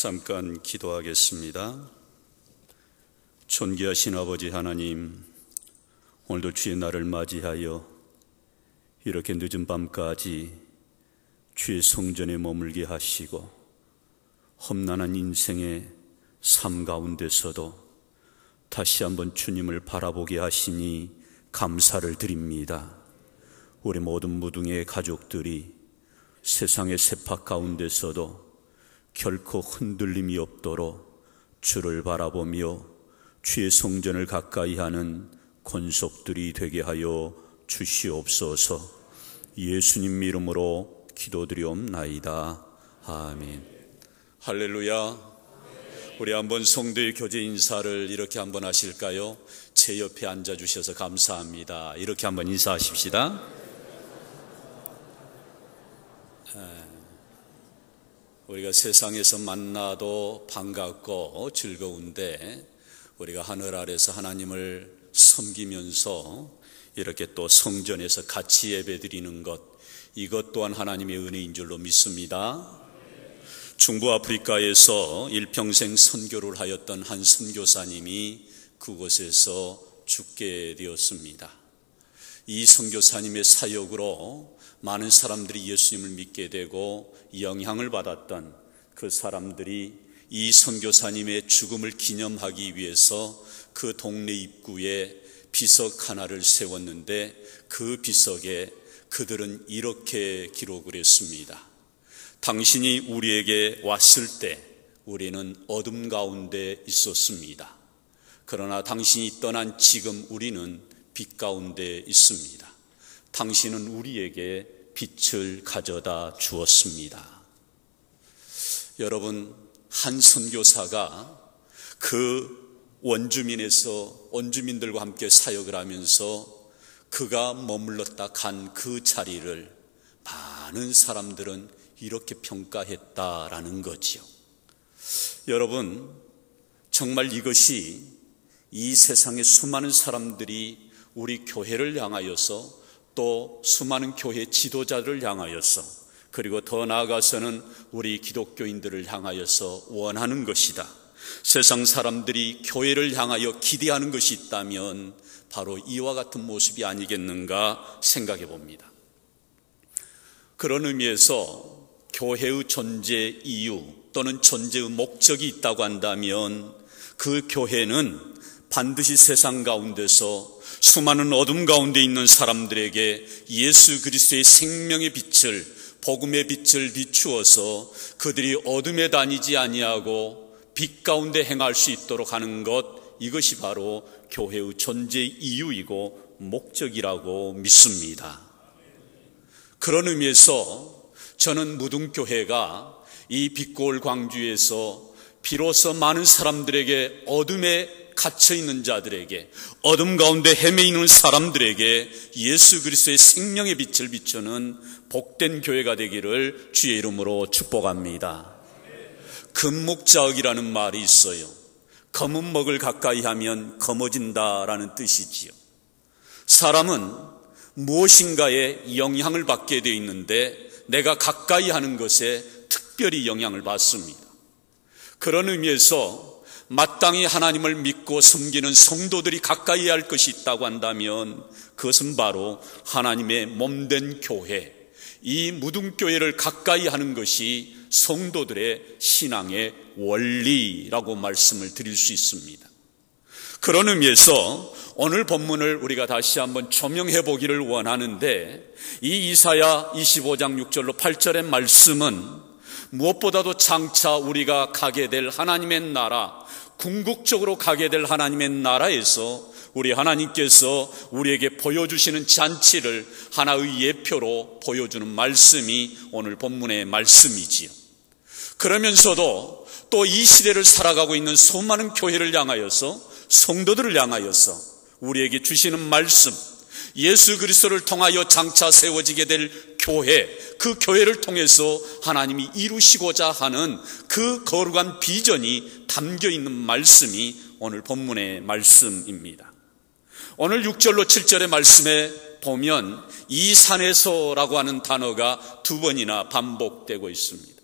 잠깐 기도하겠습니다. 존귀하신 아버지 하나님, 오늘도 주의 날을 맞이하여 이렇게 늦은 밤까지 주의 성전에 머물게 하시고 험난한 인생의 삶 가운데서도 다시 한번 주님을 바라보게 하시니 감사를 드립니다. 우리 모든 무등의 가족들이 세상의 세팍 가운데서도 결코 흔들림이 없도록 주를 바라보며 주의 성전을 가까이 하는 권속들이 되게 하여 주시옵소서. 예수님 이름으로 기도드리옵나이다. 아멘. 할렐루야. 우리 한번 성도의 교제 인사를 이렇게 한번 하실까요? 제 옆에 앉아주셔서 감사합니다. 이렇게 한번 인사하십시다. 우리가 세상에서 만나도 반갑고 즐거운데 우리가 하늘 아래서 하나님을 섬기면서 이렇게 또 성전에서 같이 예배드리는 것, 이것 또한 하나님의 은혜인 줄로 믿습니다. 중부 아프리카에서 일평생 선교를 하였던 한 선교사님이 그곳에서 죽게 되었습니다. 이 선교사님의 사역으로 많은 사람들이 예수님을 믿게 되고 영향을 받았던 그 사람들이 이 선교사님의 죽음을 기념하기 위해서 그 동네 입구에 비석 하나를 세웠는데 그 비석에 그들은 이렇게 기록을 했습니다. 당신이 우리에게 왔을 때 우리는 어둠 가운데 있었습니다. 그러나 당신이 떠난 지금 우리는 빛 가운데 있습니다. 당신은 우리에게 빛을 가져다 주었습니다. 여러분, 한 선교사가 그 원주민들과 함께 사역을 하면서 그가 머물렀다 간 그 자리를 많은 사람들은 이렇게 평가했다라는 거지요. 여러분, 정말 이것이 이 세상의 수많은 사람들이 우리 교회를 향하여서 또 수많은 교회 지도자를 향하여서 그리고 더 나아가서는 우리 기독교인들을 향하여서 원하는 것이다. 세상 사람들이 교회를 향하여 기대하는 것이 있다면 바로 이와 같은 모습이 아니겠는가 생각해 봅니다. 그런 의미에서 교회의 존재 이유 또는 존재의 목적이 있다고 한다면 그 교회는 반드시 세상 가운데서 수많은 어둠 가운데 있는 사람들에게 예수 그리스도의 생명의 빛을, 복음의 빛을 비추어서 그들이 어둠에 다니지 아니하고 빛 가운데 행할 수 있도록 하는 것, 이것이 바로 교회의 존재 이유이고 목적이라고 믿습니다. 그런 의미에서 저는 무등교회가 이 빛고울 광주에서 비로소 많은 사람들에게 어둠에 갇혀있는 자들에게, 어둠 가운데 헤매이는 사람들에게 예수 그리스도의 생명의 빛을 비추는 복된 교회가 되기를 주의 이름으로 축복합니다. 금목자흙이라는 말이 있어요. 검은 먹을 가까이 하면 검어진다라는 뜻이지요. 사람은 무엇인가에 영향을 받게 되어 있는데 내가 가까이 하는 것에 특별히 영향을 받습니다. 그런 의미에서 마땅히 하나님을 믿고 섬기는 성도들이 가까이 할 것이 있다고 한다면 그것은 바로 하나님의 몸된 교회, 이 무등교회를 가까이 하는 것이 성도들의 신앙의 원리라고 말씀을 드릴 수 있습니다. 그런 의미에서 오늘 본문을 우리가 다시 한번 조명해 보기를 원하는데, 이 이사야 25장 6절로 8절의 말씀은 무엇보다도 장차 우리가 가게 될 하나님의 나라, 궁극적으로 가게 될 하나님의 나라에서 우리 하나님께서 우리에게 보여주시는 잔치를 하나의 예표로 보여주는 말씀이 오늘 본문의 말씀이지요. 그러면서도 또 이 시대를 살아가고 있는 수많은 교회를 향하여서, 성도들을 향하여서 우리에게 주시는 말씀, 예수 그리스도를 통하여 장차 세워지게 될 교회, 그 교회를 통해서 하나님이 이루시고자 하는 그 거룩한 비전이 담겨 있는 말씀이 오늘 본문의 말씀입니다. 오늘 6절로 7절의 말씀에 보면 이 산에서라고 하는 단어가 두 번이나 반복되고 있습니다.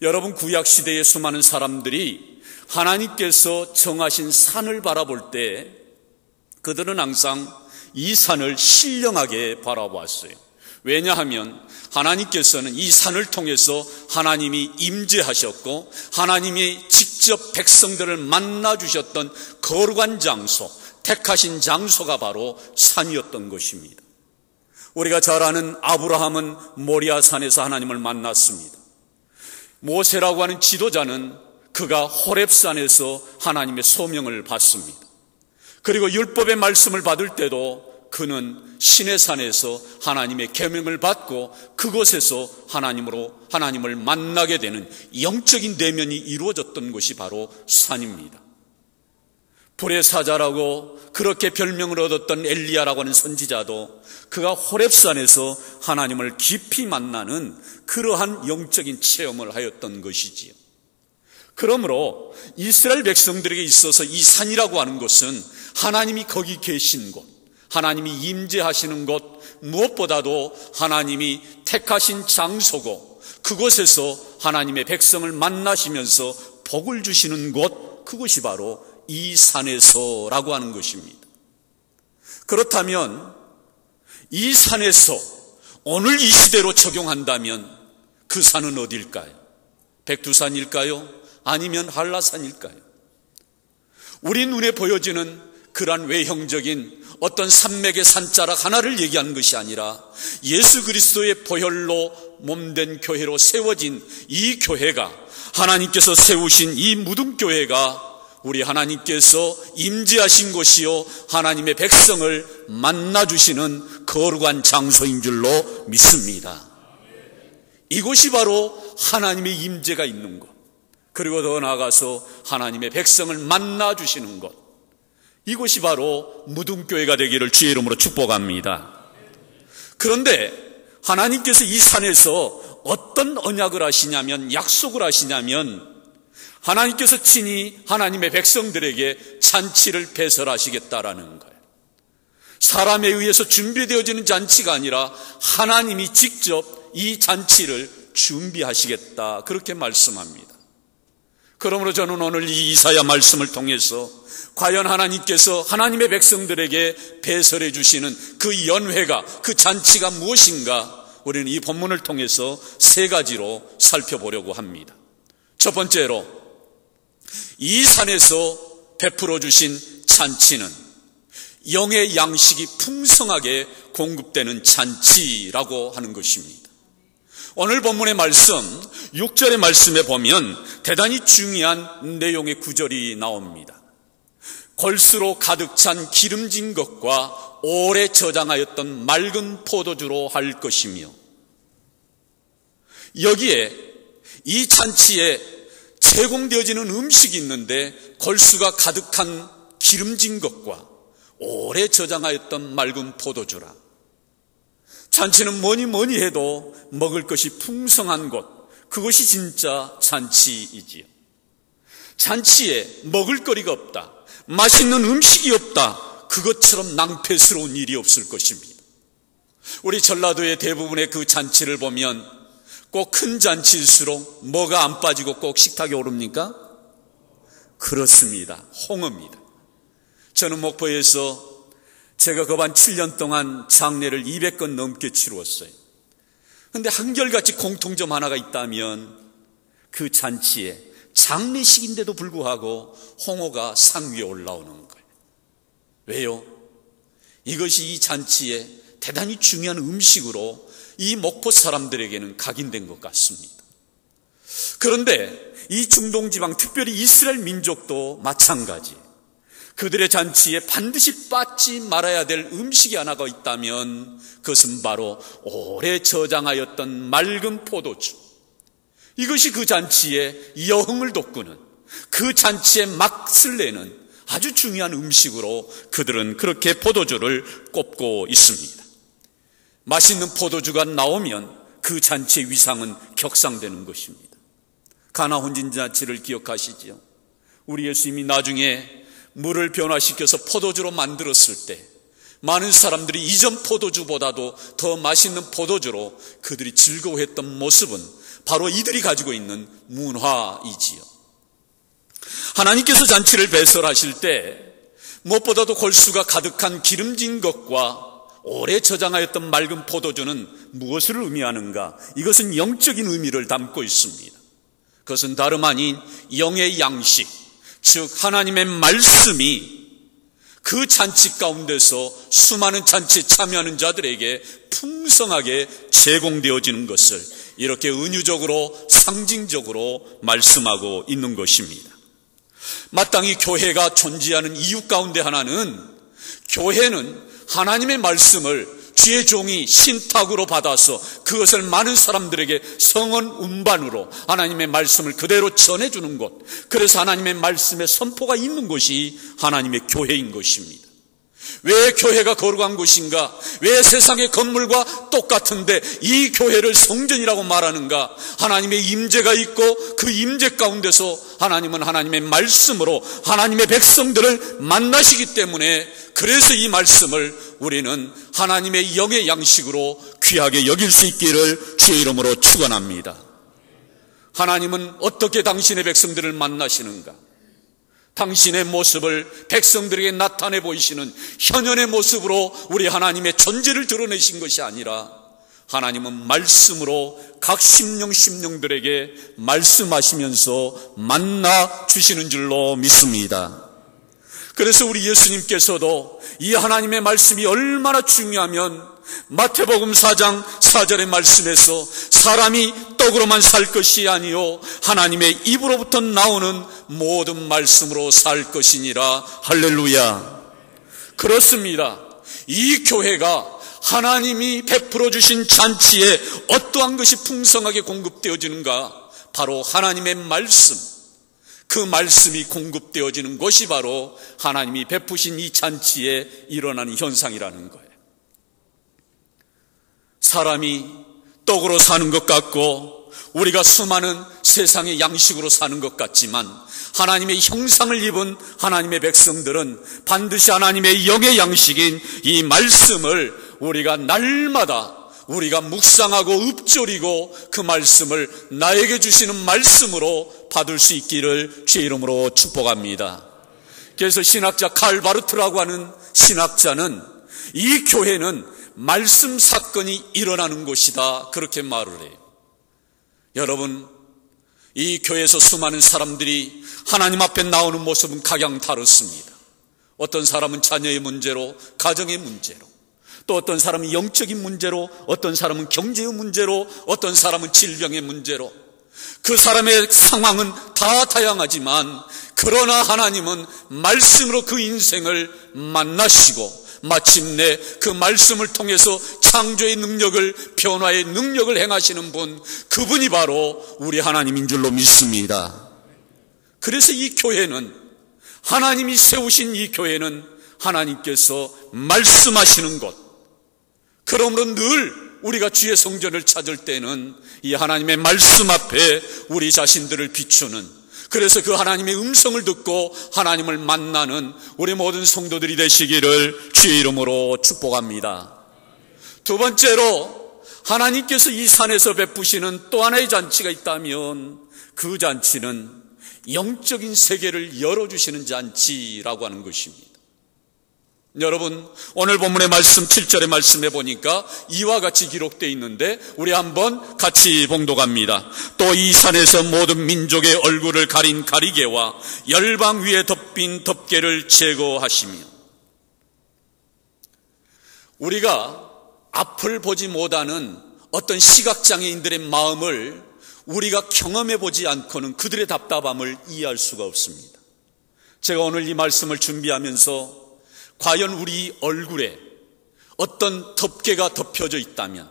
여러분, 구약시대의 수많은 사람들이 하나님께서 정하신 산을 바라볼 때 그들은 항상 이 산을 신령하게 바라보았어요. 왜냐하면 하나님께서는 이 산을 통해서 하나님이 임재하셨고 하나님이 직접 백성들을 만나주셨던 거룩한 장소, 택하신 장소가 바로 산이었던 것입니다. 우리가 잘 아는 아브라함은 모리아산에서 하나님을 만났습니다. 모세라고 하는 지도자는 그가 호렙산에서 하나님의 소명을 받습니다. 그리고 율법의 말씀을 받을 때도 그는 시내산에서 하나님의 계명을 받고 그곳에서 하나님을 만나게 되는 영적인 내면이 이루어졌던 것이 바로 산입니다. 불의 사자라고 그렇게 별명을 얻었던 엘리야라고 하는 선지자도 그가 호렙산에서 하나님을 깊이 만나는 그러한 영적인 체험을 하였던 것이지요. 그러므로 이스라엘 백성들에게 있어서 이 산이라고 하는 것은 하나님이 거기 계신 곳, 하나님이 임재하시는 곳, 무엇보다도 하나님이 택하신 장소고 그곳에서 하나님의 백성을 만나시면서 복을 주시는 곳, 그것이 바로 이 산에서라고 하는 것입니다. 그렇다면 이 산에서 오늘 이 시대로 적용한다면 그 산은 어딜까요? 백두산일까요? 아니면 한라산일까요? 우리 눈에 보여지는 그러한 외형적인 어떤 산맥의 산자락 하나를 얘기하는 것이 아니라 예수 그리스도의 보혈로 몸된 교회로 세워진 이 교회가, 하나님께서 세우신 이 무덤교회가 우리 하나님께서 임재하신 곳이요 하나님의 백성을 만나주시는 거룩한 장소인 줄로 믿습니다. 이곳이 바로 하나님의 임재가 있는 곳, 그리고 더 나아가서 하나님의 백성을 만나주시는 곳, 이곳이 바로 무덤교회가 되기를 주의 이름으로 축복합니다. 그런데 하나님께서 이 산에서 어떤 언약을 하시냐면, 약속을 하시냐면, 하나님께서 친히 하나님의 백성들에게 잔치를 배설하시겠다라는 거예요. 사람에 의해서 준비되어지는 잔치가 아니라 하나님이 직접 이 잔치를 준비하시겠다, 그렇게 말씀합니다. 그러므로 저는 오늘 이 이사야 말씀을 통해서 과연 하나님께서 하나님의 백성들에게 배설해 주시는 그 연회가, 그 잔치가 무엇인가, 우리는 이 본문을 통해서 세 가지로 살펴보려고 합니다. 첫 번째로, 이 산에서 베풀어 주신 잔치는 영의 양식이 풍성하게 공급되는 잔치라고 하는 것입니다. 오늘 본문의 말씀 6절의 말씀에 보면 대단히 중요한 내용의 구절이 나옵니다. 골수로 가득 찬 기름진 것과 오래 저장하였던 맑은 포도주로 할 것이며, 여기에 이 잔치에 제공되어지는 음식이 있는데 골수가 가득한 기름진 것과 오래 저장하였던 맑은 포도주라. 잔치는 뭐니 해도 먹을 것이 풍성한 곳, 그것이 진짜 잔치이지요. 잔치에 먹을거리가 없다, 맛있는 음식이 없다, 그것처럼 낭패스러운 일이 없을 것입니다. 우리 전라도의 대부분의 그 잔치를 보면 꼭 큰 잔치일수록 뭐가 안 빠지고 꼭 식탁에 오릅니까? 그렇습니다. 홍어입니다. 저는 목포에서 제가 거반 7년 동안 장례를 200건 넘게 치루었어요. 그런데 한결같이 공통점 하나가 있다면 그 잔치에 장례식인데도 불구하고 홍어가 상 위에 올라오는 거예요. 왜요? 이것이 이 잔치에 대단히 중요한 음식으로 이 목포 사람들에게는 각인된 것 같습니다. 그런데 이 중동지방, 특별히 이스라엘 민족도 마찬가지, 그들의 잔치에 반드시 빠지 말아야 될 음식이 하나가 있다면 그것은 바로 오래 저장하였던 맑은 포도주. 이것이 그 잔치에 여흥을 돋구는, 그 잔치에 맛을 내는 아주 중요한 음식으로 그들은 그렇게 포도주를 꼽고 있습니다. 맛있는 포도주가 나오면 그 잔치의 위상은 격상되는 것입니다. 가나 혼인잔치를 기억하시죠? 우리 예수님이 나중에 물을 변화시켜서 포도주로 만들었을 때 많은 사람들이 이전 포도주보다도 더 맛있는 포도주로 그들이 즐거워했던 모습은 바로 이들이 가지고 있는 문화이지요. 하나님께서 잔치를 배설하실 때 무엇보다도 골수가 가득한 기름진 것과 오래 저장하였던 맑은 포도주는 무엇을 의미하는가? 이것은 영적인 의미를 담고 있습니다. 그것은 다름 아닌 영의 양식, 즉 하나님의 말씀이 그 잔치 가운데서 수많은 잔치에 참여하는 자들에게 풍성하게 제공되어지는 것을 이렇게 은유적으로 상징적으로 말씀하고 있는 것입니다. 마땅히 교회가 존재하는 이유 가운데 하나는, 교회는 하나님의 말씀을 주의 종이 신탁으로 받아서 그것을 많은 사람들에게 성원 운반으로 하나님의 말씀을 그대로 전해주는 것, 그래서 하나님의 말씀의 선포가 있는 곳이 하나님의 교회인 것입니다. 왜 교회가 거룩한 곳인가? 왜 세상의 건물과 똑같은데 이 교회를 성전이라고 말하는가? 하나님의 임재가 있고 그 임재 가운데서 하나님은 하나님의 말씀으로 하나님의 백성들을 만나시기 때문에, 그래서 이 말씀을 우리는 하나님의 영의 양식으로 귀하게 여길 수 있기를 주의 이름으로 축원합니다. 하나님은 어떻게 당신의 백성들을 만나시는가? 당신의 모습을 백성들에게 나타내 보이시는 현현의 모습으로 우리 하나님의 존재를 드러내신 것이 아니라, 하나님은 말씀으로 각 심령들에게 말씀하시면서 만나 주시는 줄로 믿습니다. 그래서 우리 예수님께서도 이 하나님의 말씀이 얼마나 중요하면 마태복음 4장 4절의 말씀에서 사람이 떡으로만 살 것이 아니요 하나님의 입으로부터 나오는 모든 말씀으로 살 것이니라. 할렐루야. 그렇습니다. 이 교회가 하나님이 베풀어 주신 잔치에 어떠한 것이 풍성하게 공급되어지는가? 바로 하나님의 말씀, 그 말씀이 공급되어지는 것이 바로 하나님이 베푸신 이 잔치에 일어나는 현상이라는 거예요. 사람이 떡으로 사는 것 같고 우리가 수많은 세상의 양식으로 사는 것 같지만, 하나님의 형상을 입은 하나님의 백성들은 반드시 하나님의 영의 양식인 이 말씀을 우리가 날마다 우리가 묵상하고 읊조리고 그 말씀을 나에게 주시는 말씀으로 받을 수 있기를 주의 이름으로 축복합니다. 그래서 신학자 칼 바르트라고 하는 신학자는 이 교회는 말씀 사건이 일어나는 곳이다, 그렇게 말을 해요. 여러분, 이 교회에서 수많은 사람들이 하나님 앞에 나오는 모습은 각양 다릅니다. 어떤 사람은 자녀의 문제로, 가정의 문제로, 또 어떤 사람은 영적인 문제로, 어떤 사람은 경제의 문제로, 어떤 사람은 질병의 문제로, 그 사람의 상황은 다 다양하지만, 그러나 하나님은 말씀으로 그 인생을 만나시고 마침내 그 말씀을 통해서 창조의 능력을, 변화의 능력을 행하시는 분, 그분이 바로 우리 하나님인 줄로 믿습니다. 그래서 이 교회는, 하나님이 세우신 이 교회는 하나님께서 말씀하시는 것, 그러므로 늘 우리가 주의 성전을 찾을 때는 이 하나님의 말씀 앞에 우리 자신들을 비추는, 그래서 그 하나님의 음성을 듣고 하나님을 만나는 우리 모든 성도들이 되시기를 주의 이름으로 축복합니다. 두 번째로, 하나님께서 이 산에서 베푸시는 또 하나의 잔치가 있다면 그 잔치는 영적인 세계를 열어주시는 잔치라고 하는 것입니다. 여러분, 오늘 본문의 말씀 7절의 말씀에 보니까 이와 같이 기록되어 있는데 우리 한번 같이 봉독합니다. 또 이 산에서 모든 민족의 얼굴을 가린 가리개와 열방 위에 덮인 덮개를 제거하시며. 우리가 앞을 보지 못하는 어떤 시각장애인들의 마음을 우리가 경험해 보지 않고는 그들의 답답함을 이해할 수가 없습니다. 제가 오늘 이 말씀을 준비하면서 과연 우리 얼굴에 어떤 덮개가 덮여져 있다면,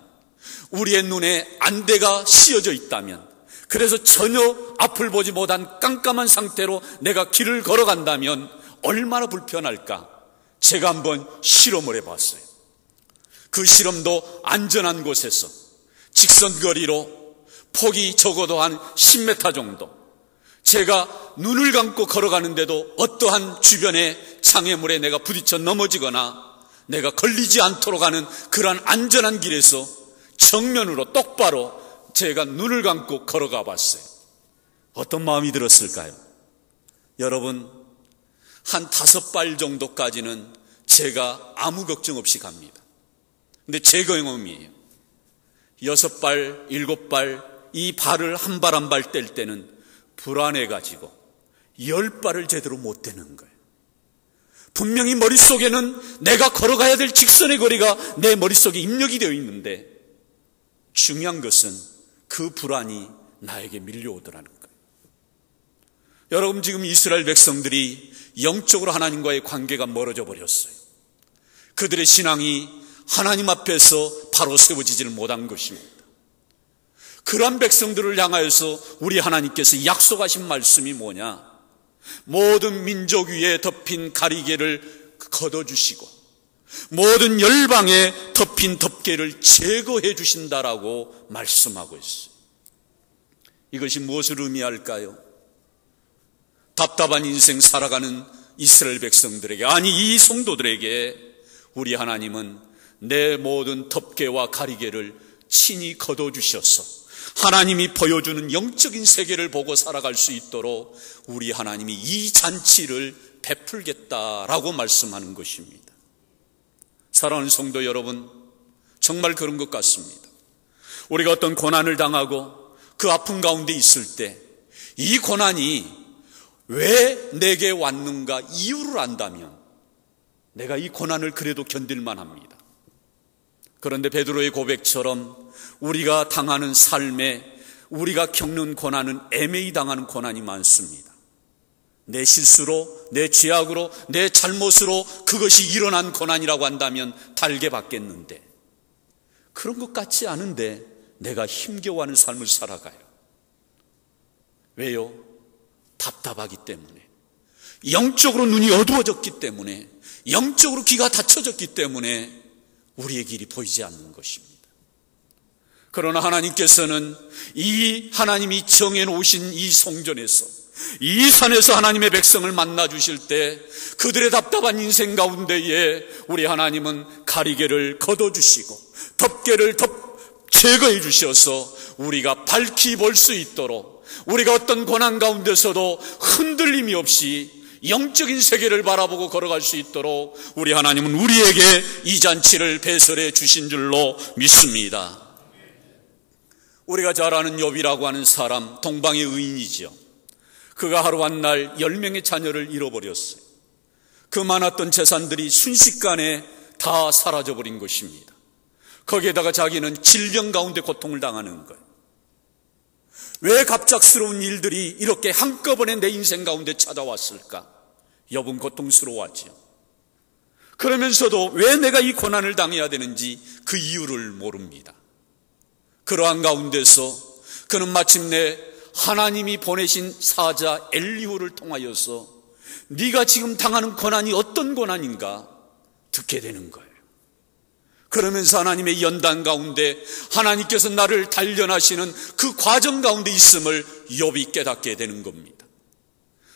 우리의 눈에 안대가 씌어져 있다면, 그래서 전혀 앞을 보지 못한 깜깜한 상태로 내가 길을 걸어간다면 얼마나 불편할까? 제가 한번 실험을 해봤어요. 그 실험도 안전한 곳에서 직선거리로 폭이 적어도 한 10m 정도, 제가 눈을 감고 걸어가는데도 어떠한 주변의 장애물에 내가 부딪혀 넘어지거나 내가 걸리지 않도록 하는 그러한 안전한 길에서 정면으로 똑바로 제가 눈을 감고 걸어가 봤어요. 어떤 마음이 들었을까요? 여러분, 한 5발 정도까지는 제가 아무 걱정 없이 갑니다. 근데 제 경험이에요. 6발, 7발, 이 발을 한 발 한 발 뗄 때는 불안해가지고 10발을 제대로 못 떼는 거예요. 분명히 머릿속에는 내가 걸어가야 될 직선의 거리가 내 머릿속에 입력이 되어 있는데, 중요한 것은 그 불안이 나에게 밀려오더라는 거예요. 여러분, 지금 이스라엘 백성들이 영적으로 하나님과의 관계가 멀어져 버렸어요. 그들의 신앙이 하나님 앞에서 바로 세워지지를 못한 것입니다. 그러한 백성들을 향하여서 우리 하나님께서 약속하신 말씀이 뭐냐? 모든 민족 위에 덮인 가리개를 걷어주시고 모든 열방에 덮인 덮개를 제거해 주신다라고 말씀하고 있어요. 이것이 무엇을 의미할까요? 답답한 인생 살아가는 이스라엘 백성들에게, 아니 이 성도들에게 우리 하나님은 내 모든 덮개와 가리개를 친히 걷어주셔서 하나님이 보여주는 영적인 세계를 보고 살아갈 수 있도록 우리 하나님이 이 잔치를 베풀겠다라고 말씀하는 것입니다. 사랑하는 성도 여러분, 정말 그런 것 같습니다. 우리가 어떤 고난을 당하고 그 아픔 가운데 있을 때 이 고난이 왜 내게 왔는가 이유를 안다면 내가 이 고난을 그래도 견딜만 합니다. 그런데 베드로의 고백처럼 우리가 당하는 삶에 우리가 겪는 고난은 애매히 당하는 고난이 많습니다. 내 실수로, 내 죄악으로, 내 잘못으로 그것이 일어난 고난이라고 한다면 달게 받겠는데, 그런 것 같지 않은데 내가 힘겨워하는 삶을 살아가요. 왜요? 답답하기 때문에, 영적으로 눈이 어두워졌기 때문에, 영적으로 귀가 닫혀졌기 때문에 우리의 길이 보이지 않는 것입니다. 그러나 하나님께서는 이 하나님이 정해놓으신 이 성전에서, 이 산에서 하나님의 백성을 만나 주실 때 그들의 답답한 인생 가운데에 우리 하나님은 가리개를 걷어주시고 덮개를 제거해 주셔서 우리가 밝히 볼 수 있도록, 우리가 어떤 고난 가운데서도 흔들림이 없이 영적인 세계를 바라보고 걸어갈 수 있도록 우리 하나님은 우리에게 이 잔치를 배설해 주신 줄로 믿습니다. 우리가 잘 아는 욥이라고 하는 사람, 동방의 의인이죠. 그가 하루 한 날 10명의 자녀를 잃어버렸어요. 그 많았던 재산들이 순식간에 다 사라져버린 것입니다. 거기에다가 자기는 질병 가운데 고통을 당하는 거예요. 왜 갑작스러운 일들이 이렇게 한꺼번에 내 인생 가운데 찾아왔을까? 욥은 고통스러워하죠. 그러면서도 왜 내가 이 고난을 당해야 되는지 그 이유를 모릅니다. 그러한 가운데서 그는 마침내 하나님이 보내신 사자 엘리후를 통하여서 네가 지금 당하는 고난이 어떤 고난인가 듣게 되는 거예요. 그러면서 하나님의 연단 가운데 하나님께서 나를 단련하시는 그 과정 가운데 있음을 욥이 깨닫게 되는 겁니다.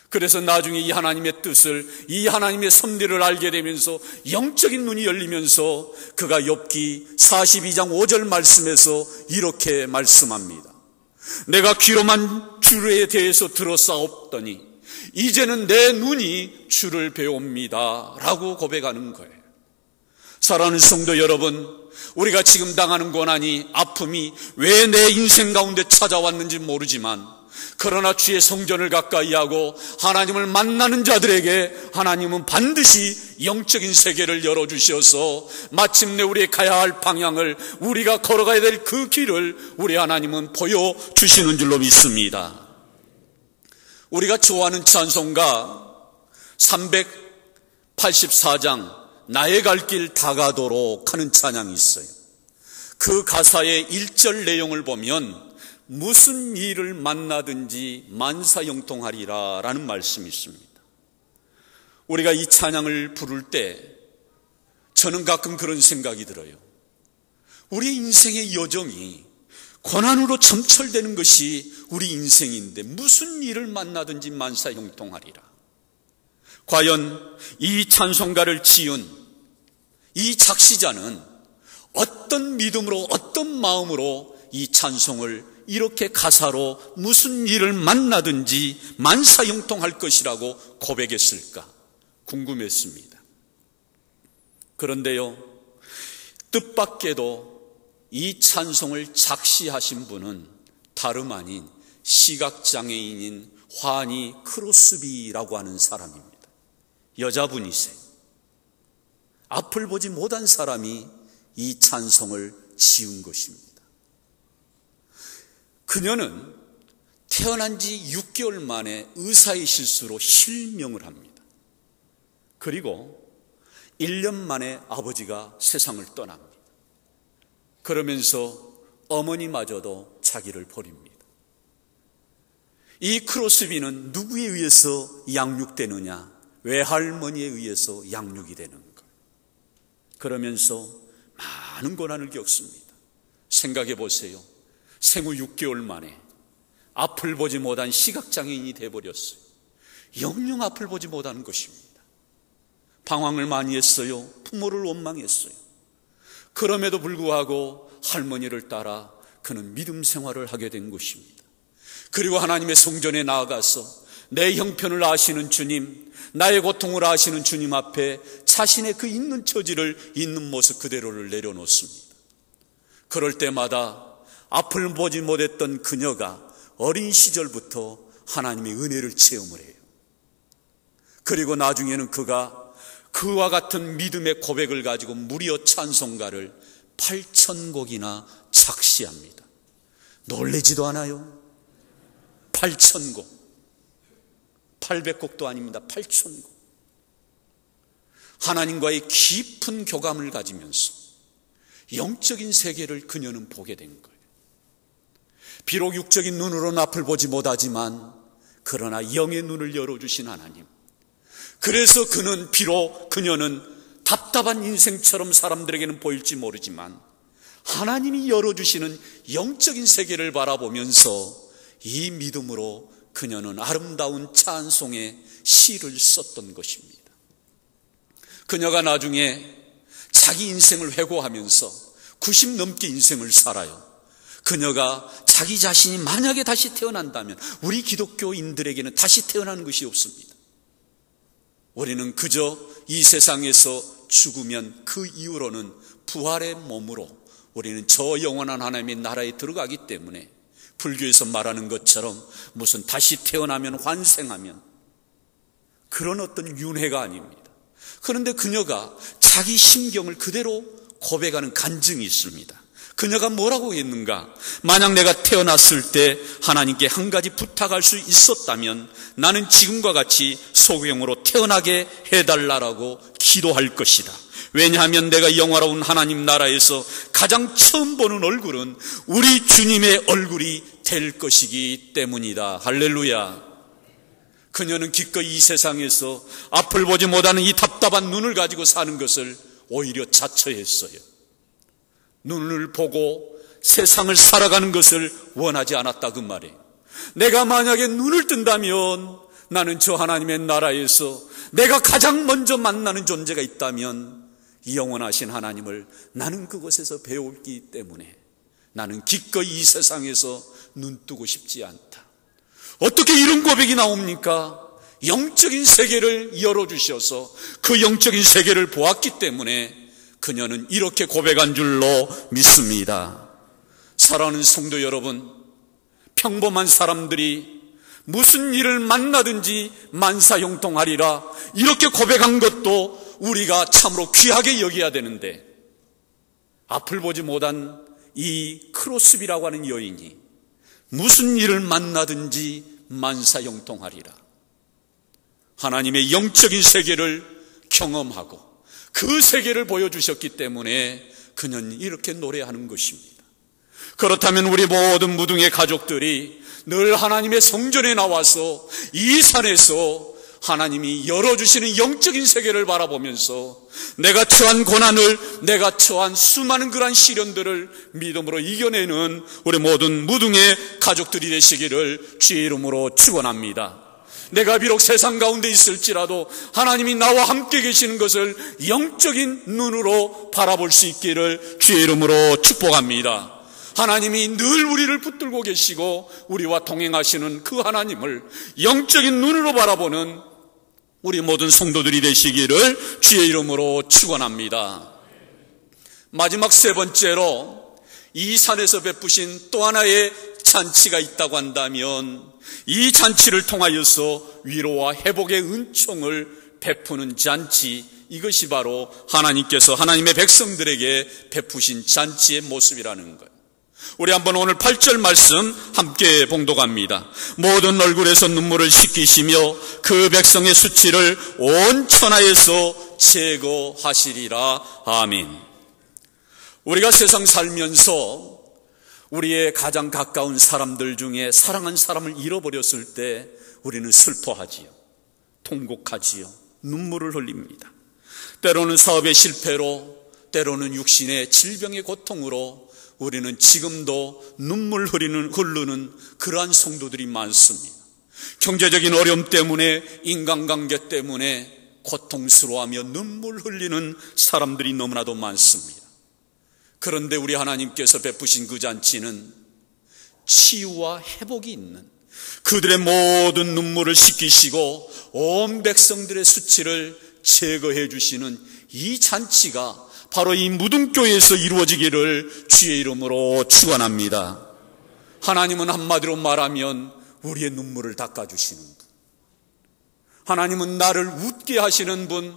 그래서 나중에 이 하나님의 뜻을, 이 하나님의 섭리를 알게 되면서 영적인 눈이 열리면서 그가 욥기 42장 5절 말씀에서 이렇게 말씀합니다. 내가 귀로만 주에 대해서 들었사옵더니 이제는 내 눈이 주를 배웁니다 라고 고백하는 거예요. 사랑하는 성도 여러분, 우리가 지금 당하는 고난이, 아픔이 왜 내 인생 가운데 찾아왔는지 모르지만, 그러나 주의 성전을 가까이 하고 하나님을 만나는 자들에게 하나님은 반드시 영적인 세계를 열어주셔서 마침내 우리의 가야 할 방향을, 우리가 걸어가야 될 그 길을 우리 하나님은 보여주시는 줄로 믿습니다. 우리가 좋아하는 찬송가 384장 나의 갈 길 다가도록 하는 찬양이 있어요. 그 가사의 1절 내용을 보면 무슨 일을 만나든지 만사형통하리라 라는 말씀이 있습니다. 우리가 이 찬양을 부를 때 저는 가끔 그런 생각이 들어요. 우리 인생의 여정이 고난으로 점철되는 것이 우리 인생인데 무슨 일을 만나든지 만사형통하리라. 과연 이 찬송가를 지은 이 작시자는 어떤 믿음으로, 어떤 마음으로 이 찬송을 이렇게 가사로 무슨 일을 만나든지 만사형통할 것이라고 고백했을까 궁금했습니다. 그런데요, 뜻밖에도 이 찬송을 작시하신 분은 다름 아닌 시각장애인인 화니 크로스비라고 하는 사람입니다. 여자분이세요. 앞을 보지 못한 사람이 이 찬송을 지은 것입니다. 그녀는 태어난 지 6개월 만에 의사의 실수로 실명을 합니다. 그리고 1년 만에 아버지가 세상을 떠납니다. 그러면서 어머니마저도 자기를 버립니다. 이 크로스비는 누구에 의해서 양육되느냐? 외할머니에 의해서 양육이 되는 것. 그러면서 많은 고난을 겪습니다. 생각해 보세요. 생후 6개월 만에 앞을 보지 못한 시각장애인이 되어버렸어요. 영영 앞을 보지 못하는 것입니다. 방황을 많이 했어요. 부모를 원망했어요. 그럼에도 불구하고 할머니를 따라 그는 믿음 생활을 하게 된 것입니다. 그리고 하나님의 성전에 나아가서 내 형편을 아시는 주님, 나의 고통을 아시는 주님 앞에 자신의 그 있는 처지를 있는 모습 그대로를 내려놓습니다. 그럴 때마다 앞을 보지 못했던 그녀가 어린 시절부터 하나님의 은혜를 체험을 해요. 그리고 나중에는 그가 그와 같은 믿음의 고백을 가지고 무려 찬송가를 8,000곡이나 작시합니다. 놀라지도 않아요? 8,000곡. 800곡도 아닙니다. 8,000곡. 하나님과의 깊은 교감을 가지면서 영적인 세계를 그녀는 보게 된 거예요. 비록 육적인 눈으로는 앞을 보지 못하지만 그러나 영의 눈을 열어주신 하나님. 그래서 그녀는 답답한 인생처럼 사람들에게는 보일지 모르지만 하나님이 열어주시는 영적인 세계를 바라보면서 이 믿음으로 그녀는 아름다운 찬송의 시를 썼던 것입니다. 그녀가 나중에 자기 인생을 회고하면서 90 넘게 인생을 살아요. 그녀가 자기 자신이 만약에 다시 태어난다면 우리 기독교인들에게는 다시 태어나는 것이 없습니다. 우리는 그저 이 세상에서 죽으면 그 이후로는 부활의 몸으로 우리는 저 영원한 하나님의 나라에 들어가기 때문에 불교에서 말하는 것처럼 무슨 다시 태어나면 환생하면 그런 어떤 윤회가 아닙니다. 그런데 그녀가 자기 심경을 그대로 고백하는 간증이 있습니다. 그녀가 뭐라고 했는가? 만약 내가 태어났을 때 하나님께 한 가지 부탁할 수 있었다면 나는 지금과 같이 소경으로 태어나게 해달라고 기도할 것이다. 왜냐하면 내가 영화로운 하나님 나라에서 가장 처음 보는 얼굴은 우리 주님의 얼굴이 될 것이기 때문이다. 할렐루야. 그녀는 기꺼이 이 세상에서 앞을 보지 못하는 이 답답한 눈을 가지고 사는 것을 오히려 자처했어요. 눈을 보고 세상을 살아가는 것을 원하지 않았다 그 말이에요. 내가 만약에 눈을 뜬다면 나는 저 하나님의 나라에서 내가 가장 먼저 만나는 존재가 있다면 이 영원하신 하나님을 나는 그곳에서 배우기 때문에 나는 기꺼이 이 세상에서 눈 뜨고 싶지 않다. 어떻게 이런 고백이 나옵니까? 영적인 세계를 열어주셔서 그 영적인 세계를 보았기 때문에 그녀는 이렇게 고백한 줄로 믿습니다. 사랑하는 성도 여러분, 평범한 사람들이 무슨 일을 만나든지 만사형통하리라 이렇게 고백한 것도 우리가 참으로 귀하게 여겨야 되는데 앞을 보지 못한 이 크로스비라고 하는 여인이 무슨 일을 만나든지 만사형통하리라 하나님의 영적인 세계를 경험하고 그 세계를 보여주셨기 때문에 그녀는 이렇게 노래하는 것입니다. 그렇다면 우리 모든 무등의 가족들이 늘 하나님의 성전에 나와서 이 산에서 하나님이 열어주시는 영적인 세계를 바라보면서 내가 처한 고난을, 내가 처한 수많은 그러한 시련들을 믿음으로 이겨내는 우리 모든 무등의 가족들이 되시기를 주의 이름으로 축원합니다. 내가 비록 세상 가운데 있을지라도 하나님이 나와 함께 계시는 것을 영적인 눈으로 바라볼 수 있기를 주의 이름으로 축복합니다. 하나님이 늘 우리를 붙들고 계시고 우리와 동행하시는 그 하나님을 영적인 눈으로 바라보는 우리 모든 성도들이 되시기를 주의 이름으로 축원합니다. 마지막 세 번째로 이 산에서 베푸신 또 하나의 잔치가 있다고 한다면 이 잔치를 통하여서 위로와 회복의 은총을 베푸는 잔치, 이것이 바로 하나님께서 하나님의 백성들에게 베푸신 잔치의 모습이라는 거예요. 우리 한번 오늘 8절 말씀 함께 봉독합니다. 모든 얼굴에서 눈물을 씻기시며 그 백성의 수치를 온 천하에서 제거하시리라. 아멘. 우리가 세상 살면서 우리의 가장 가까운 사람들 중에 사랑한 사람을 잃어버렸을 때 우리는 슬퍼하지요. 통곡하지요. 눈물을 흘립니다. 때로는 사업의 실패로, 때로는 육신의 질병의 고통으로 우리는 지금도 눈물 흐르는 그러한 성도들이 많습니다. 경제적인 어려움 때문에, 인간관계 때문에 고통스러워하며 눈물 흘리는 사람들이 너무나도 많습니다. 그런데 우리 하나님께서 베푸신 그 잔치는 치유와 회복이 있는, 그들의 모든 눈물을 씻기시고 온 백성들의 수치를 제거해 주시는 이 잔치가 바로 이 무등교회에서 이루어지기를 주의 이름으로 축원합니다. 하나님은 한마디로 말하면 우리의 눈물을 닦아주시는 분, 하나님은 나를 웃게 하시는 분,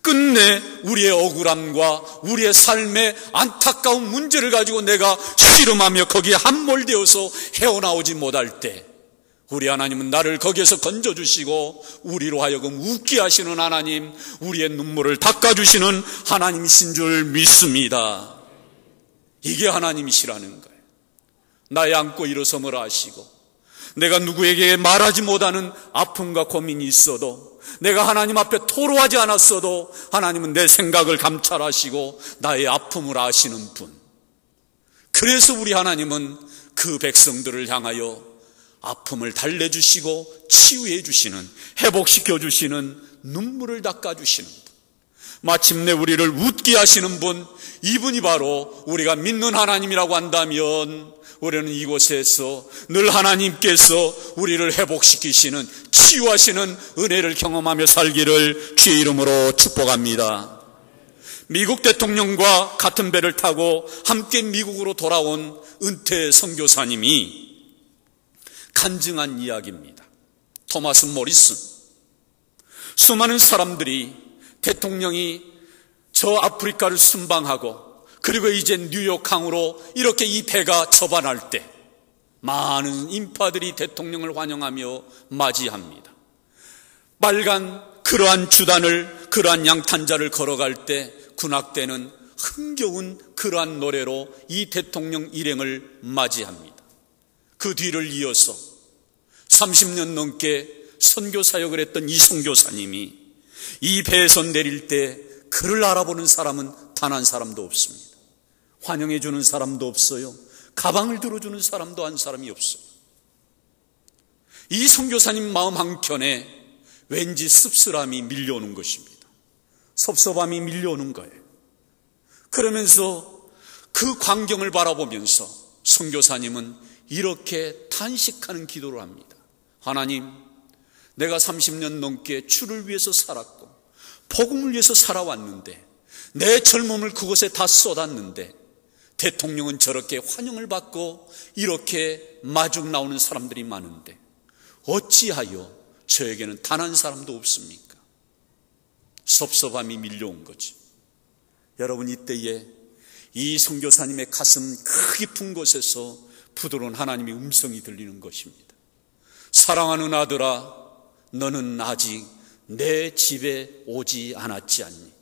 끝내 우리의 억울함과 우리의 삶의 안타까운 문제를 가지고 내가 씨름하며 거기에 함몰되어서 헤어나오지 못할 때 우리 하나님은 나를 거기에서 건져주시고 우리로 하여금 웃게 하시는 하나님, 우리의 눈물을 닦아주시는 하나님이신 줄 믿습니다. 이게 하나님이시라는 거예요. 나의 안고 일어섬을 아시고, 내가 누구에게 말하지 못하는 아픔과 고민이 있어도, 내가 하나님 앞에 토로하지 않았어도 하나님은 내 생각을 감찰하시고 나의 아픔을 아시는 분. 그래서 우리 하나님은 그 백성들을 향하여 아픔을 달래주시고 치유해 주시는, 회복시켜 주시는, 눈물을 닦아주시는 분, 마침내 우리를 웃게 하시는 분, 이분이 바로 우리가 믿는 하나님이라고 한다면 우리는 이곳에서 늘 하나님께서 우리를 회복시키시는, 치유하시는 은혜를 경험하며 살기를 주의 이름으로 축복합니다. 미국 대통령과 같은 배를 타고 함께 미국으로 돌아온 은퇴 선교사님이 간증한 이야기입니다. 토마스 모리슨. 수많은 사람들이 대통령이 저 아프리카를 순방하고 그리고 이제 뉴욕항으로 이렇게 이 배가 접안할 때 많은 인파들이 대통령을 환영하며 맞이합니다. 빨간 그러한 주단을, 그러한 양탄자를 걸어갈 때 군악대는 흥겨운 그러한 노래로 이 대통령 일행을 맞이합니다. 그 뒤를 이어서 30년 넘게 선교 사역을 했던 이 선교사님이 이 배에서 내릴 때 그를 알아보는 사람은 단 한 사람도 없습니다. 환영해 주는 사람도 없어요. 가방을 들어주는 사람도 한 사람이 없어요. 이 선교사님 마음 한켠에 왠지 씁쓸함이 밀려오는 것입니다. 섭섭함이 밀려오는 거예요. 그러면서 그 광경을 바라보면서 선교사님은 이렇게 탄식하는 기도를 합니다. 하나님, 내가 30년 넘게 주를 위해서 살았고 복음을 위해서 살아왔는데 내 젊음을 그곳에 다 쏟았는데 대통령은 저렇게 환영을 받고 이렇게 마중 나오는 사람들이 많은데 어찌하여 저에게는 단 한 사람도 없습니까? 섭섭함이 밀려온 거지. 여러분, 이때에 이 선교사님의 가슴 깊은 곳에서 부드러운 하나님의 음성이 들리는 것입니다. 사랑하는 아들아, 너는 아직 내 집에 오지 않았지 않니?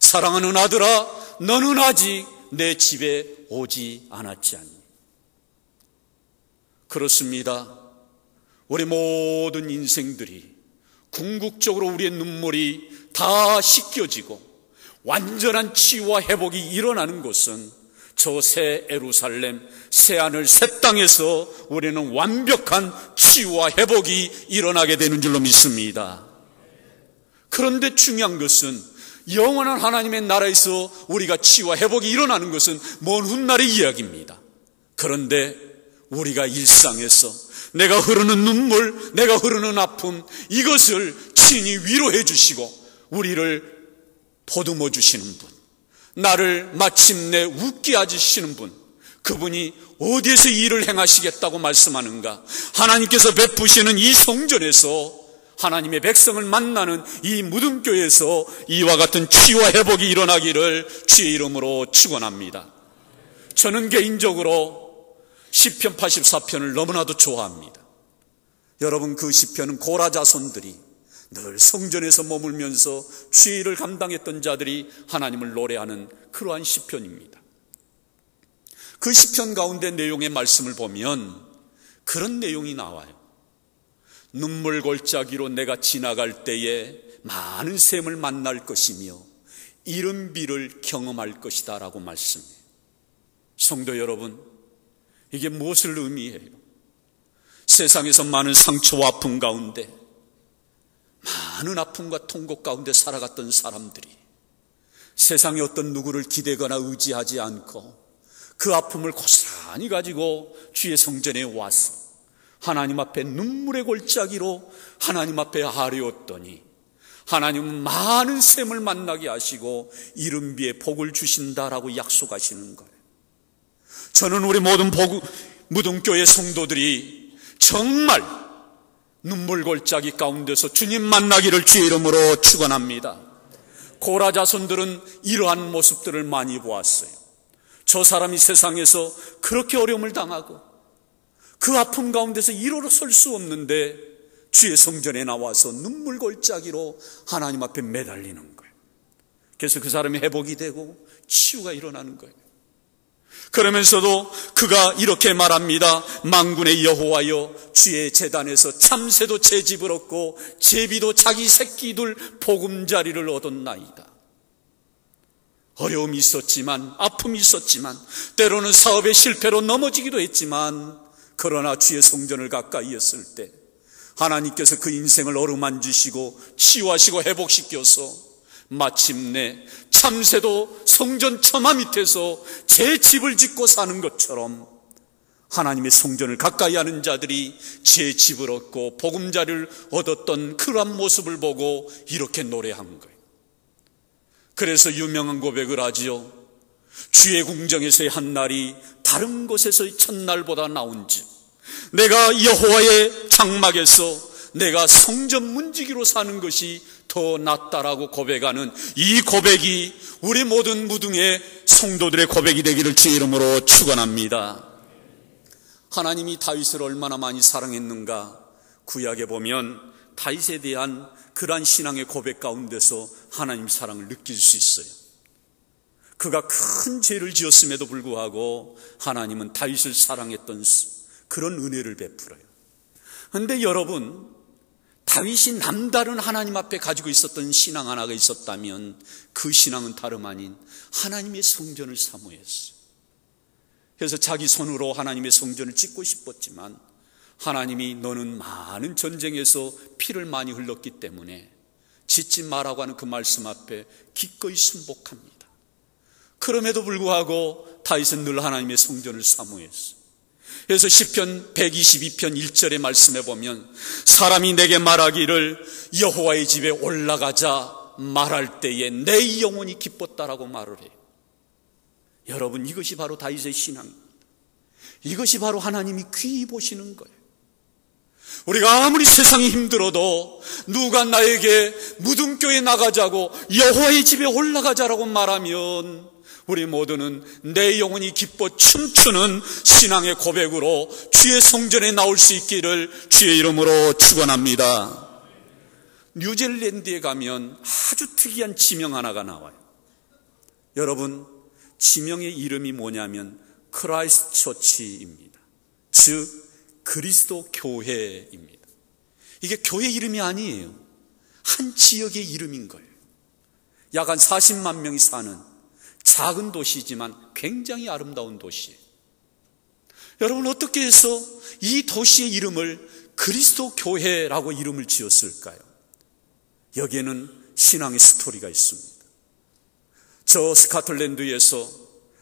사랑하는 아들아, 너는 아직 내 집에 오지 않았지 않니? 그렇습니다. 우리 모든 인생들이 궁극적으로 우리의 눈물이 다 씻겨지고 완전한 치유와 회복이 일어나는 곳은 저 새 예루살렘, 새 하늘, 새 땅에서 우리는 완벽한 치유와 회복이 일어나게 되는 줄로 믿습니다. 그런데 중요한 것은 영원한 하나님의 나라에서 우리가 치유와 회복이 일어나는 것은 먼 훗날의 이야기입니다. 그런데 우리가 일상에서 내가 흐르는 눈물, 내가 흐르는 아픔, 이것을 친히 위로해 주시고 우리를 보듬어 주시는 분, 나를 마침내 웃게 해주시는 분, 그분이 어디에서 이 일을 행하시겠다고 말씀하는가? 하나님께서 베푸시는 이 성전에서, 하나님의 백성을 만나는 이 무덤교회에서 이와 같은 치유와 회복이 일어나기를 주의 이름으로 축원합니다. 저는 개인적으로 시편 84편을 너무나도 좋아합니다. 여러분, 그 시편은 고라 자손들이 늘 성전에서 머물면서 주의 일을 감당했던 자들이 하나님을 노래하는 그러한 시편입니다. 그 시편 가운데 내용의 말씀을 보면 그런 내용이 나와요. 눈물 골짜기로 내가 지나갈 때에 많은 샘을 만날 것이며 이른 비를 경험할 것이다 라고 말씀해요. 성도 여러분, 이게 무엇을 의미해요? 세상에서 많은 상처와 아픔 가운데, 많은 아픔과 통곡 가운데 살아갔던 사람들이 세상에 어떤 누구를 기대거나 의지하지 않고 그 아픔을 고스란히 가지고 주의 성전에 와서 하나님 앞에 눈물의 골짜기로 하나님 앞에 아뢰었더니 하나님은 많은 샘을 만나게 하시고 이른 비에 복을 주신다라고 약속하시는 거예요. 저는 우리 모든 무덤교회 성도들이 정말 눈물 골짜기 가운데서 주님 만나기를 주의 이름으로 축원합니다. 고라 자손들은 이러한 모습들을 많이 보았어요. 저 사람이 세상에서 그렇게 어려움을 당하고 그 아픔 가운데서 일어설 수 없는데 주의 성전에 나와서 눈물 골짜기로 하나님 앞에 매달리는 거예요. 그래서 그 사람이 회복이 되고 치유가 일어나는 거예요. 그러면서도 그가 이렇게 말합니다. 만군의 여호와여, 주의 제단에서 참새도 제 집을 얻고 제비도 자기 새끼들 보금자리를 얻었나이다. 어려움이 있었지만, 아픔이 있었지만, 때로는 사업의 실패로 넘어지기도 했지만, 그러나 주의 성전을 가까이 했을 때 하나님께서 그 인생을 어루만지시고 치유하시고 회복시켜서 마침내 참새도 성전 처마 밑에서 제 집을 짓고 사는 것처럼 하나님의 성전을 가까이 하는 자들이 제 집을 얻고 보금자리를 얻었던 그러한 모습을 보고 이렇게 노래한 거예요. 그래서 유명한 고백을 하지요. 주의 궁정에서의 한 날이 다른 곳에서의 첫날보다 나은즉 내가 여호와의 장막에서 내가 성전 문지기로 사는 것이 더 낫다라고 고백하는 이 고백이 우리 모든 무등의 성도들의 고백이 되기를 주의 이름으로 축원합니다. 하나님이 다윗을 얼마나 많이 사랑했는가? 구약에 보면 다윗에 대한 그러한 신앙의 고백 가운데서 하나님 사랑을 느낄 수 있어요. 그가 큰 죄를 지었음에도 불구하고 하나님은 다윗을 사랑했던 그런 은혜를 베풀어요. 그런데 여러분, 다윗이 남다른 하나님 앞에 가지고 있었던 신앙 하나가 있었다면 그 신앙은 다름 아닌 하나님의 성전을 사모했어요. 그래서 자기 손으로 하나님의 성전을 짓고 싶었지만 하나님이 너는 많은 전쟁에서 피를 많이 흘렀기 때문에 짓지 마라고 하는 그 말씀 앞에 기꺼이 순복합니다. 그럼에도 불구하고 다윗은 늘 하나님의 성전을 사모했어요. 그래서 시편 122편 1절의 말씀에 보면 사람이 내게 말하기를 여호와의 집에 올라가자 말할 때에 내 영혼이 기뻤다라고 말을 해요. 여러분, 이것이 바로 다윗의 신앙입니다. 이것이 바로 하나님이 귀히 보시는 거예요. 우리가 아무리 세상이 힘들어도 누가 나에게 무덤교에 나가자고 여호와의 집에 올라가자라고 말하면 우리 모두는 내 영혼이 기뻐 춤추는 신앙의 고백으로 주의 성전에 나올 수 있기를 주의 이름으로 축원합니다. 뉴질랜드에 가면 아주 특이한 지명 하나가 나와요. 여러분, 지명의 이름이 뭐냐면 크라이스트 처치입니다. 즉 그리스도 교회입니다. 이게 교회 이름이 아니에요. 한 지역의 이름인 거예요. 약 한 40만 명이 사는 작은 도시지만 굉장히 아름다운 도시예요. 여러분, 어떻게 해서 이 도시의 이름을 그리스도 교회라고 이름을 지었을까요? 여기에는 신앙의 스토리가 있습니다. 저 스코틀랜드에서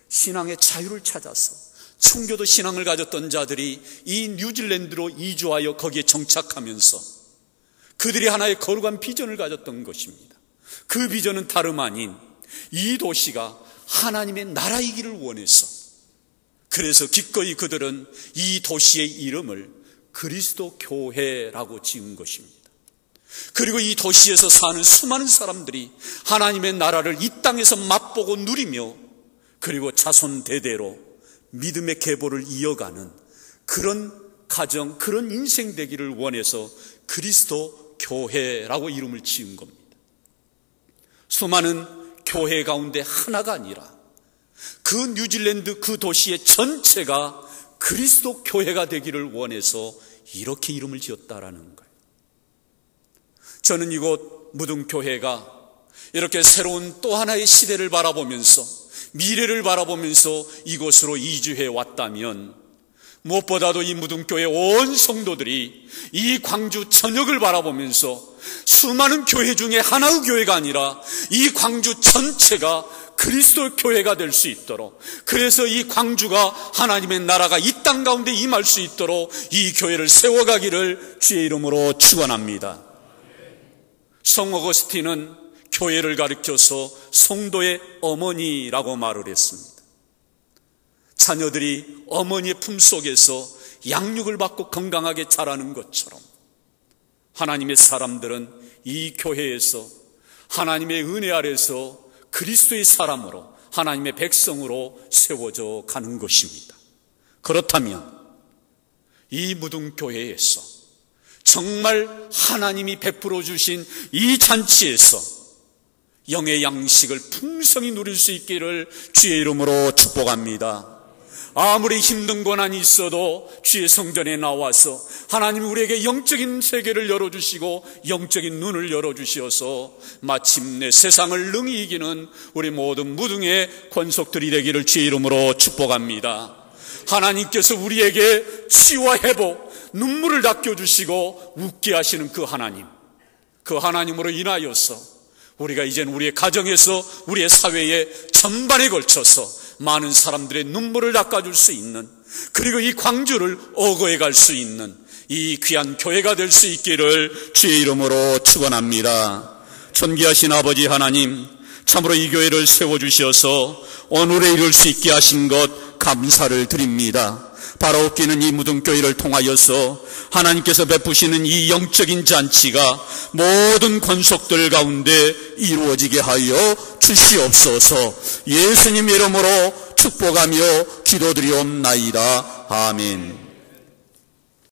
신앙의 자유를 찾아서 청교도 신앙을 가졌던 자들이 이 뉴질랜드로 이주하여 거기에 정착하면서 그들이 하나의 거룩한 비전을 가졌던 것입니다. 그 비전은 다름 아닌 이 도시가 하나님의 나라이기를 원해서, 그래서 기꺼이 그들은 이 도시의 이름을 그리스도 교회라고 지은 것입니다. 그리고 이 도시에서 사는 수많은 사람들이 하나님의 나라를 이 땅에서 맛보고 누리며, 그리고 자손 대대로 믿음의 계보를 이어가는 그런 가정, 그런 인생 되기를 원해서 그리스도 교회라고 이름을 지은 겁니다. 수많은 교회 가운데 하나가 아니라 그 뉴질랜드 그 도시의 전체가 그리스도 교회가 되기를 원해서 이렇게 이름을 지었다라는 거예요. 저는 이곳 무등교회가 이렇게 새로운 또 하나의 시대를 바라보면서, 미래를 바라보면서 이곳으로 이주해 왔다면, 무엇보다도 이 무등교회 온 성도들이 이 광주 전역을 바라보면서 수많은 교회 중에 하나의 교회가 아니라 이 광주 전체가 그리스도 교회가 될 수 있도록, 그래서 이 광주가 하나님의 나라가 이 땅 가운데 임할 수 있도록 이 교회를 세워가기를 주의 이름으로 축원합니다. 성 어거스틴은 교회를 가리켜서 성도의 어머니라고 말을 했습니다. 자녀들이 어머니의 품속에서 양육을 받고 건강하게 자라는 것처럼 하나님의 사람들은 이 교회에서 하나님의 은혜 아래서 그리스도의 사람으로, 하나님의 백성으로 세워져 가는 것입니다. 그렇다면 이 무등교회에서 정말 하나님이 베풀어 주신 이 잔치에서 영의 양식을 풍성히 누릴 수 있기를 주의 이름으로 축복합니다. 아무리 힘든 고난이 있어도 주의 성전에 나와서 하나님 우리에게 영적인 세계를 열어주시고 영적인 눈을 열어주시어서 마침내 세상을 능히 이기는 우리 모든 무등의 권속들이 되기를 주의 이름으로 축복합니다. 하나님께서 우리에게 치유와 회복, 눈물을 닦여주시고 웃게 하시는 그 하나님, 그 하나님으로 인하여서 우리가 이제는 우리의 가정에서 우리의 사회에 전반에 걸쳐서 많은 사람들의 눈물을 닦아줄 수 있는, 그리고 이 광주를 어거해 갈 수 있는 이 귀한 교회가 될 수 있기를 주의 이름으로 축원합니다. 존귀하신 아버지 하나님, 참으로 이 교회를 세워주셔서 오늘에 이룰 수 있게 하신 것 감사를 드립니다. 바로 웃기는 이 무등교회를 통하여서 하나님께서 베푸시는 이 영적인 잔치가 모든 권속들 가운데 이루어지게 하여 주시옵소서. 예수님 이름으로 축복하며 기도드리옵나이다. 아멘.